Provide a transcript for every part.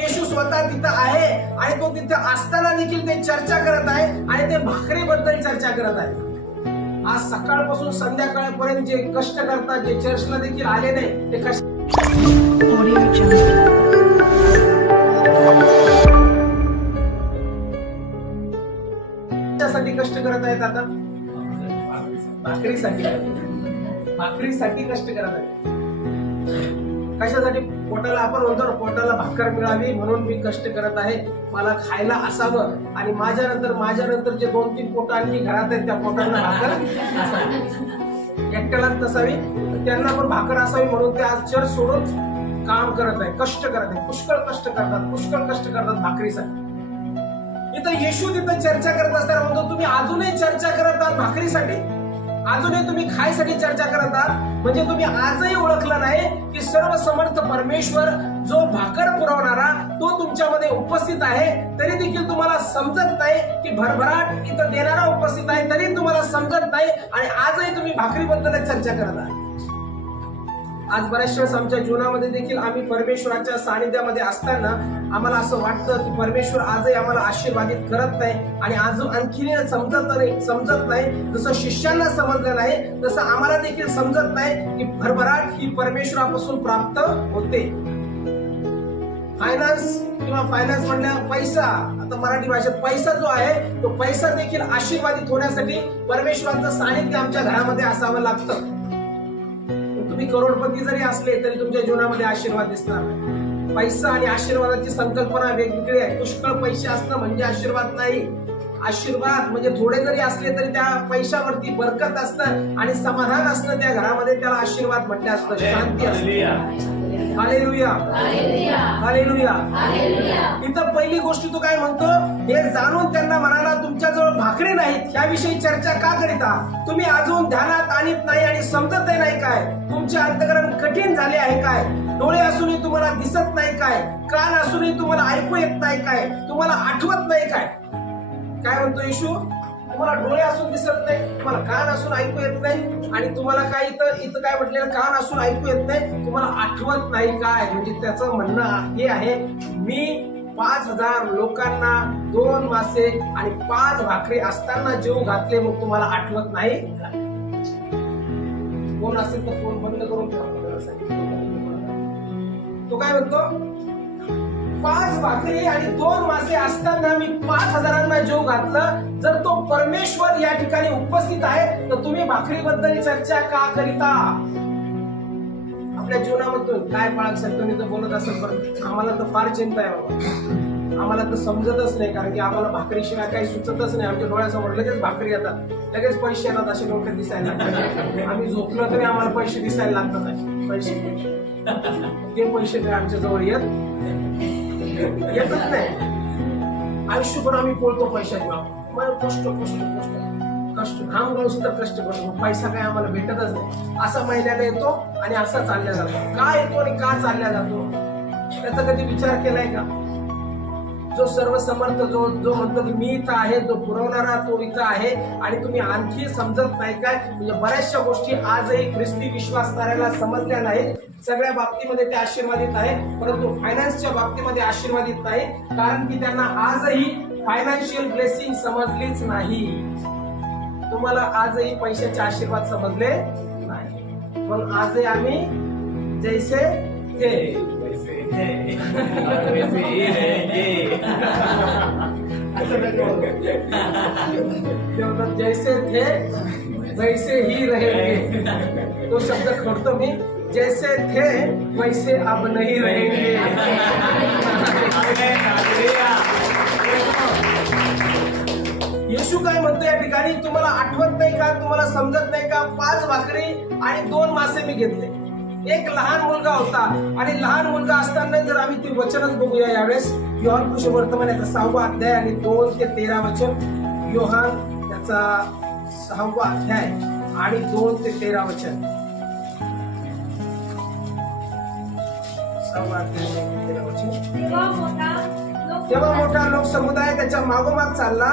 येशू स्वतः तिथं आहे आणि तो तिथं असताना देखील ते चर्चा करत आहे आणि ते भाकरीबद्दल चर्चा करत आहे. आज सकाळपासून संध्याकाळपर्यंत जे कष्ट करतात जे चर्चला देखील आले नाही ते कष्ट कष्ट करत आहेत आता? भाकरीसाठी. भाकरीसाठी कष्ट करत आहेत. कशासाठी? पोटाला आपण म्हणतो पोटाला भाकर मिळावी म्हणून मी कष्ट करत आहे. मला खायला असावं. आणि माझ्यानंतर माझ्यानंतर माझ्या नंतर जे दोन तीन पोटांनी आणखी घरात आहेत त्या पोटांना भाकर असावी. एकट्यालाच नसावी. त्यांना पण भाकर असावी म्हणून ते आज चर्च सोडून काम करत आहे कष्ट करत आहे पुष्कळ कष्ट करतात. पुष्कळ कष्ट करतात भाकरीसाठी. इथं येशू तिथं चर्चा करत असताना म्हणतो तुम्ही अजूनही चर्चा करत आहात भाकरीसाठी? अजूनही तुम्ही खायसाठी चर्चा करत आहात. म्हणजे तुम्ही आजही ओळखलं नाही की सर्व समर्थ परमेश्वर जो भाकर पुरवणारा तो तुमच्यामध्ये उपस्थित आहे. तरी देखील तुम्हाला समजत नाही की भरभराट इथं देणारा उपस्थित आहे तरी तुम्हाला समजत नाही. आणि आजही तुम्ही भाकरीबद्दल चर्चा करत आहात. आज बऱ्याच वेळेस आमच्या जीवनामध्ये देखील आम्ही परमेश्वराच्या सानिध्यामध्ये असताना आम्हाला असं वाटतं की परमेश्वर आजही आम्हाला आशीर्वादित करत नाही आणि अजून आणखी समजत नाही समजत नाही. जसं शिष्यांना समजलं नाही तसं आम्हाला देखील समजत नाही की भरभराट ही परमेश्वरापासून प्राप्त होते. फायनान्स किंवा फायनान्स म्हणल्या पैसा आता मराठी भाषेत पैसा जो आहे तो पैसा देखील आशीर्वादित होण्यासाठी परमेश्वराचं सानिध्य आमच्या घरामध्ये असावं लागतं. तुम्ही करोडपती जरी असले तरी तुमच्या जीवनामध्ये आशीर्वाद दिसणार नाही. पैसा आणि आशीर्वादाची संकल्पना वेगवेगळी आहे. पुष्कळ पैसे असणं म्हणजे आशीर्वाद नाही. आशीर्वाद म्हणजे थोडे जरी असले तरी त्या पैशावरती बरकत असणं आणि समाधान असणं त्या घरामध्ये त्याला आशीर्वाद म्हटलं असतं शांती असते. हालेलुया. हालेलुया. इथं पहिली गोष्ट तो काय म्हणतो? हे जाणून त्यांना म्हणाला तुमच्याजवळ भाकरी नाहीत याविषयी चर्चा का करीता तुम्ही अजून ध्यानात आणत नाही आणि समजत नाही काय? तुमचे अंतकरण कठीण झाले आहे काय? डोळे असूनही तुम्हाला दिसत नाही काय? कान असूनही तुम्हाला ऐकू येत नाही काय? तुम्हाला आठवत नाही काय? काय म्हणतो येशू? तुम्हाला डोळे असून दिसत नाही तुम्हाला कान असून ऐकू येत नाही आणि तुम्हाला काय इथं इथं काय म्हटलेलं कान असून ऐकू येत नाही तुम्हाला आठवत नाही काय? म्हणजे त्याचं म्हणणं हे आहे मी पाच हजार लोकांना दोन मासे आणि पाच भाकरी असताना जेव घातले मग तुम्हाला आठवत नाही काय? फोन असेल तर फोन बंद करून ठेवा तो काय म्हणतो? पाच भाकरी आणि दोन मासे असताना मी पाच हजारांना जेव घातलं. जर तो परमेश्वर या ठिकाणी उपस्थित आहे तर तुम्ही भाकरीबद्दल चर्चा का करिता? आपल्या जीवनामधून काय पाळग सर तुम्ही तर बोलत असेल पण आम्हाला तर फार चिंता आहे बाबा. आम्हाला तर समजतच नाही कारण की आम्हाला भाकरीशिवाय काही सुचतच नाही. आमच्या डोळ्यासमोर लगेच भाकरी येतात. लगेच पैसे येतात असे लोक दिसायला लागतात. आम्ही झोपलो तरी आम्हाला पैसे दिसायला लागतात पैसे पैसे. ते पैसे काय आमच्या जवळ येत. येतच नाही आयुष्यभर आम्ही बोलतो पैशाची मला कष्ट कष्ट कष्ट. कष्ट घाम गळूस तर कष्ट करतो. पैसा काय आम्हाला भेटतच नाही. असा महिन्याला येतो आणि असा चालल्या जातो. का येतो आणि का चालल्या जातो? त्याचा कधी विचार केलाय का? जो सर्व समर्थ जो जो म्हणतो की मी इथं आहे जो पुरवणारा तो इथं आहे आणि तुम्ही आणखी समजत नाही काय? म्हणजे बऱ्याचशा गोष्टी आजही ख्रिस्ती विश्वासणाऱ्याला समजल्या नाहीत. सगळ्या बाबतीमध्ये ते आशीर्वादित आहे परंतु फायनान्सच्या बाबतीमध्ये आशीर्वादित नाही कारण की त्यांना आजही फायनान्शियल ब्लेसिंग समजलीच नाही. तुम्हाला आजही पैशाचे आशीर्वाद समजले नाही. पण आजही आम्ही जैसे वैसे ही रहेंगे जब जैसे थे वैसे ही रहेंगे। तो शब्द खोडतो मी जैसे थे वैसे अब नहीं रहेंगे। येशू काय म्हणतो या ठिकाणी? तुम्हाला आठवत नाही का? तुम्हाला समजत नाही का? पाच भाकरी आणि दोन मासे मी घेतले. एक लहान मुलगा होता आणि लहान मुलगा असताना जर आम्ही ती वचनच बघूया यावेळेस योहान कृषी वर्तमान याचा सहावा अध्याय आणि दोन ते तेरा वचन योहान त्याचा सहावा अध्याय आणि दोन ते तेरा वचन. सहावा अध्याय तेरा वचन. तेव्हा मोठा लोक तेव्हा मोठा लोक समुदाय त्याच्या मागोमाग चालला.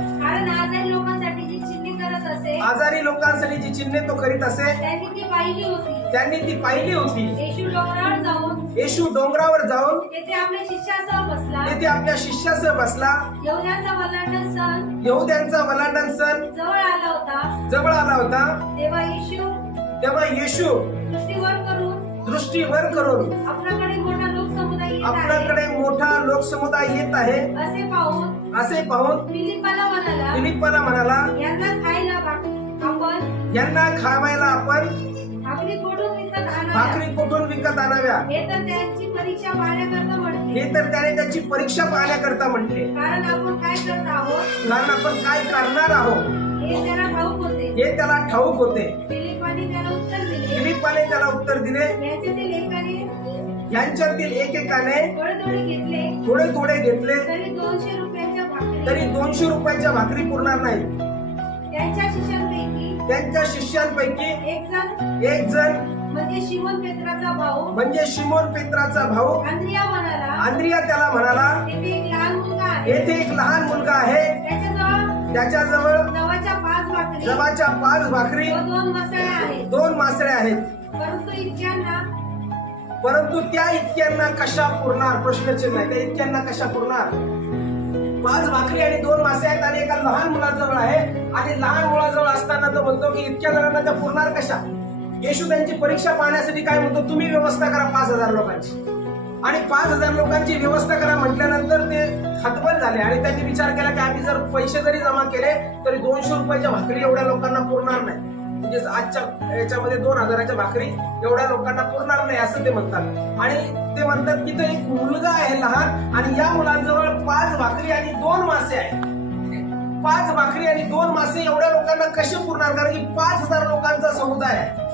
कारण आजारी लोकांसाठी जी चिन्हे करत असे आजारी लोकांसाठी जी चिन्हे तो करीत असे त्यांनी ती पाहिली होती. त्यांनी ती पाहिली होती. येशू डोंगरावर जाऊन येशू डोंगरावर जाऊन तेथे आपल्या शिष्यासह बसला. तेथे आपल्या शिष्यासह बसला. येवल्याचा वलांडण सण जवळ आला होता. जवळ आला होता. तेव्हा येशू तेव्हा येशू दृष्टीवर करून दृष्टीवर करून आपल्याकडे मोठा लोकसमुदाय येत आहे. आपल्याकडे मोठा लोकसमुदाय येत आहे. असे पाहून असे पाहून फिलिपाला म्हणाला फिलिप्पाला म्हणाला यांना खायला आपण यांना खावायला आपण आणाव्या भाकरी कुठून विकत आणाव्या? हे तर त्यांची परीक्षा पाहण्याकरता म्हणते हे तर त्याने त्याची परीक्षा पाहण्याकरता म्हटले. कारण आपण काय करत आहोत? कारण आपण काय करणार आहोत? हे त्याला ठाऊक होते. हे त्याला ठाऊक होते. फिलिपाने त्याला उत्तर दिले. फिलिप्पाने त्याला उत्तर दिले. याच्यातील एकाने यांच्यातील एकेकाने थोडे थोडे घेतले. थोडे थोडे घेतले. तरी दोनशे रुपयाच्या तरी भाकरी दोनशे रुपयाच्या भाकरी पुरणार नाही त्यांच्या त्यांच्या शिष्यांपैकी एक जण. एक जण. म्हणजे शिमोन पेत्राचा भाऊ. म्हणजे शिमोन पेत्राचा भाऊ. अंद्रिया म्हणाला. आंद्रिया त्याला म्हणाला तेथे एक लहान मुलगा आहे. येथे एक लहान मुलगा आहे. त्याच्याजवळ त्याच्याजवळ गव्हाच्या पाच भाकरी. जवाच्या पाच भाकरी. व दोन मसाळे आहेत. दोन मासळे आहेत. परंतु इतक्यांना परंतु त्या इतक्यांना कशा पुरणार? प्रश्नचिन्ह आहे. त्या इतक्यांना कशा पुरणार? पाच भाकरी आणि दोन मासे आहेत आणि एका लहान मुलाजवळ आहे. आणि लहान मुलाजवळ असताना तो म्हणतो की इतक्या जणांना त्या पुरणार कशा? येशू त्यांची परीक्षा पाहण्यासाठी काय म्हणतो तुम्ही व्यवस्था करा पाच हजार लोकांची. आणि पाच हजार लोकांची व्यवस्था करा म्हटल्यानंतर ते हतबल झाले आणि त्यांनी विचार केला की आम्ही जर पैसे जरी जमा केले तरी दोनशे रुपयाच्या भाकरी एवढ्या लोकांना पुरणार नाही. म्हणजे आजच्या याच्यामध्ये दोन हजाराच्या भाकरी एवढ्या लोकांना पुरणार नाही असं ते म्हणतात. आणि ते म्हणतात की तो एक मुलगा आहे लहान आणि या मुलांजवळ पाच भाकरी आणि दोन मासे आहेत. पाच भाकरी आणि दोन मासे एवढ्या लोकांना कसे पुरणार? कारण की पाच हजार लोकांचा समुदाय आहे.